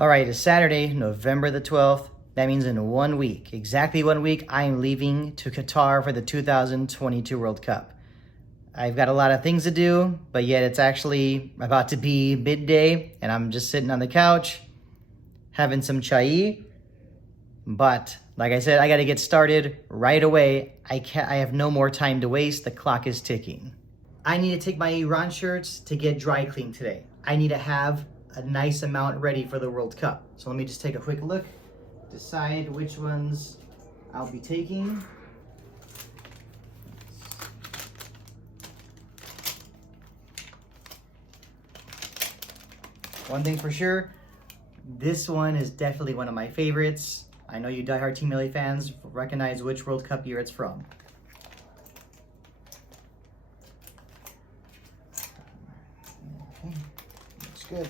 All right, it's Saturday, November the 12th. That means in 1 week, exactly 1 week, I am leaving to Qatar for the 2022 World Cup. I've got a lot of things to do, but yet it's actually about to be midday, and I'm just sitting on the couch, having some chai. But like I said, I got to get started right away. I have no more time to waste. The clock is ticking. I need to take my Iran shirts to get dry cleaned today. I need to have a nice amount ready for the World Cup. So let me just take a quick look, decide which ones I'll be taking. One thing for sure, this one is definitely one of my favorites. I know you diehard Team Melli fans recognize which World Cup year it's from. Okay, looks good.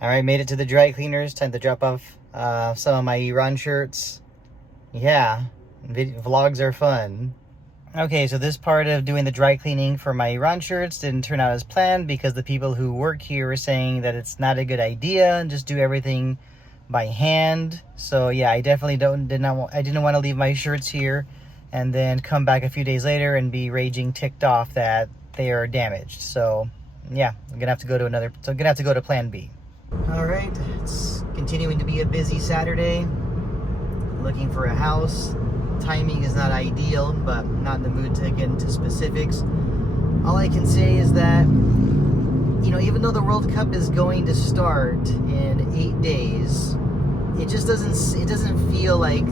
All right, made it to the dry cleaners. Time to drop off some of my Iran shirts. Yeah, vlogs are fun. Okay, so this part of doing the dry cleaning for my Iran shirts didn't turn out as planned because the people who work here were saying that it's not a good idea and just do everything by hand. So yeah, I definitely didn't want to leave my shirts here and then come back a few days later and be raging ticked off that they are damaged. So yeah, I'm gonna have to go to plan B. All right, it's continuing to be a busy Saturday. Looking for a house. Timing is not ideal, but I'm not in the mood to get into specifics. All I can say is that, you know, even though the World Cup is going to start in 8 days, it doesn't feel like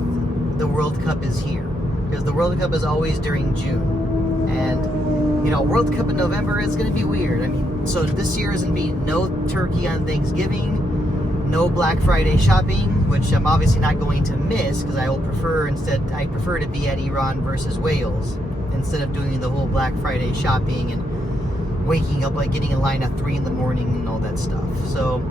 the World Cup is here, because the World Cup is always during June. And you know, World Cup in November is going to be weird. I mean, so this year is going to be no turkey on Thanksgiving, no Black Friday shopping, which I'm obviously not going to miss because I prefer to be at Iran versus Wales instead of doing the whole Black Friday shopping and waking up, like getting in line at 3 in the morning and all that stuff. So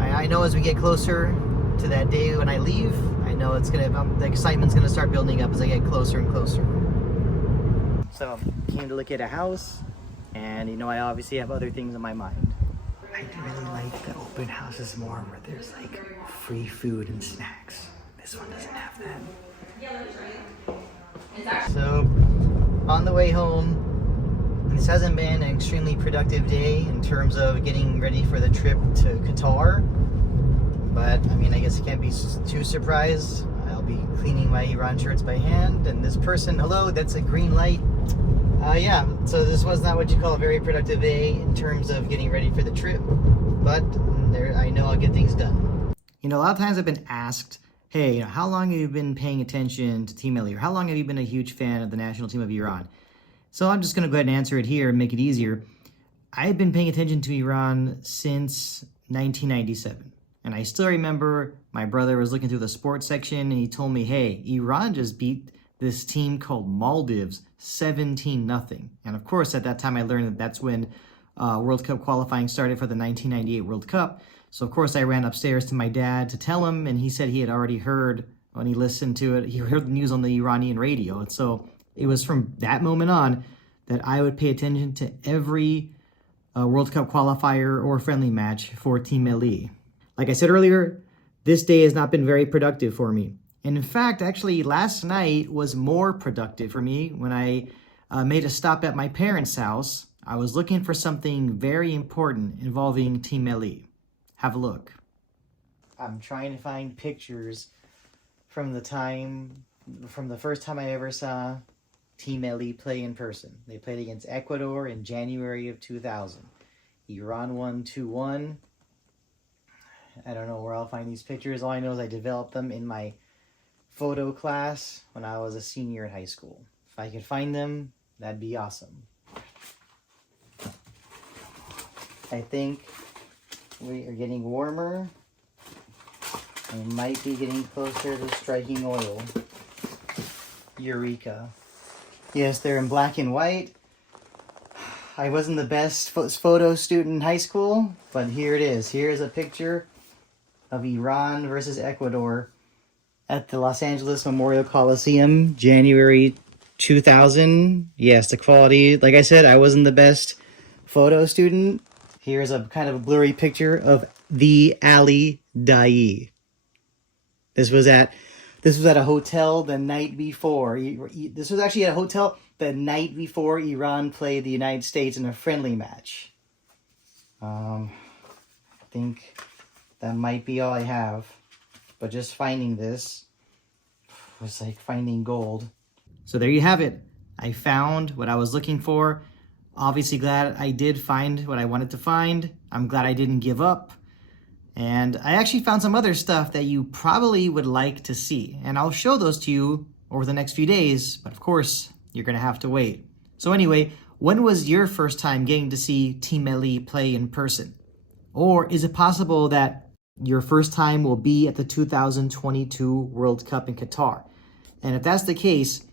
I know as we get closer to that day when I leave, I know the excitement's going to start building up as I get closer and closer. So came to look at a house, and you know, I obviously have other things in my mind. I really like the open houses more where there's like free food and snacks. This one doesn't have that. So on the way home, this hasn't been an extremely productive day in terms of getting ready for the trip to Qatar. But I mean, I guess you can't be too surprised. I'll be cleaning my Iran shirts by hand, and this person, hello, that's a green light. Yeah, so this was not what you call a very productive day in terms of getting ready for the trip, but I know I'll get things done. You know, a lot of times I've been asked, hey, how long have you been paying attention to Team Melli, or how long have you been a huge fan of the national team of Iran? So I'm just going to go ahead and answer it here and make it easier. I've been paying attention to Iran since 1997. And I still remember my brother was looking through the sports section and he told me, hey, Iran just beat this team called Maldives 17-0. And of course, at that time, I learned that that's when World Cup qualifying started for the 1998 World Cup. So of course, I ran upstairs to my dad to tell him, and he said he had already heard when he listened to it. He heard the news on the Iranian radio. And so it was from that moment on that I would pay attention to every World Cup qualifier or friendly match for Team Melli. Like I said earlier, this day has not been very productive for me. And in fact, actually, last night was more productive for me when I made a stop at my parents' house. I was looking for something very important involving Team Melli. Have a look. I'm trying to find pictures from the first time I ever saw Team Melli play in person. They played against Ecuador in January of 2000. Iran won 2-1. I don't know where I'll find these pictures. All I know is I developed them in my photo class when I was a senior in high school. If I could find them, that'd be awesome. I think we are getting warmer. We might be getting closer to striking oil. Eureka. Yes, they're in black and white. I wasn't the best photo student in high school, but here it is. Here's a picture of Iran versus Ecuador at the Los Angeles Memorial Coliseum, January 2000. Yes, the quality, like I said, I wasn't the best photo student. Here's a kind of a blurry picture of the Ali Dai. This was at a hotel the night before. This was actually at a hotel the night before Iran played the United States in a friendly match. I think that might be all I have. But just finding this was like finding gold. So there you have it. I found what I was looking for. Obviously glad I did find what I wanted to find. I'm glad I didn't give up. And I actually found some other stuff that you probably would like to see. And I'll show those to you over the next few days. But of course, you're going to have to wait. So anyway, when was your first time getting to see Team Melli play in person? Or is it possible that your first time will be at the 2022 World Cup in Qatar? And if that's the case,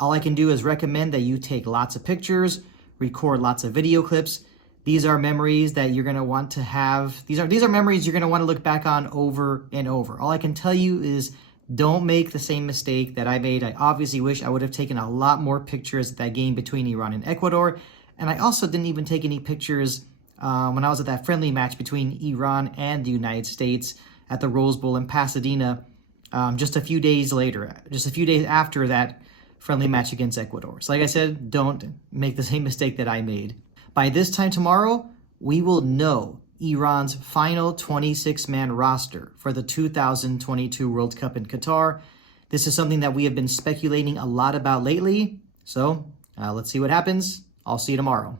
all I can do is recommend that you take lots of pictures, record lots of video clips. These are memories that you're going to want to have. These are memories you're going to want to look back on over and over. All I can tell you is don't make the same mistake that I made. I obviously wish I would have taken a lot more pictures at that game between Iran and Ecuador. And I also didn't even take any pictures when I was at that friendly match between Iran and the United States at the Rose Bowl in Pasadena just a few days after that friendly match against Ecuador. So like I said, don't make the same mistake that I made. By this time tomorrow, we will know Iran's final 26-man roster for the 2022 World Cup in Qatar. This is something that we have been speculating a lot about lately. So let's see what happens. I'll see you tomorrow.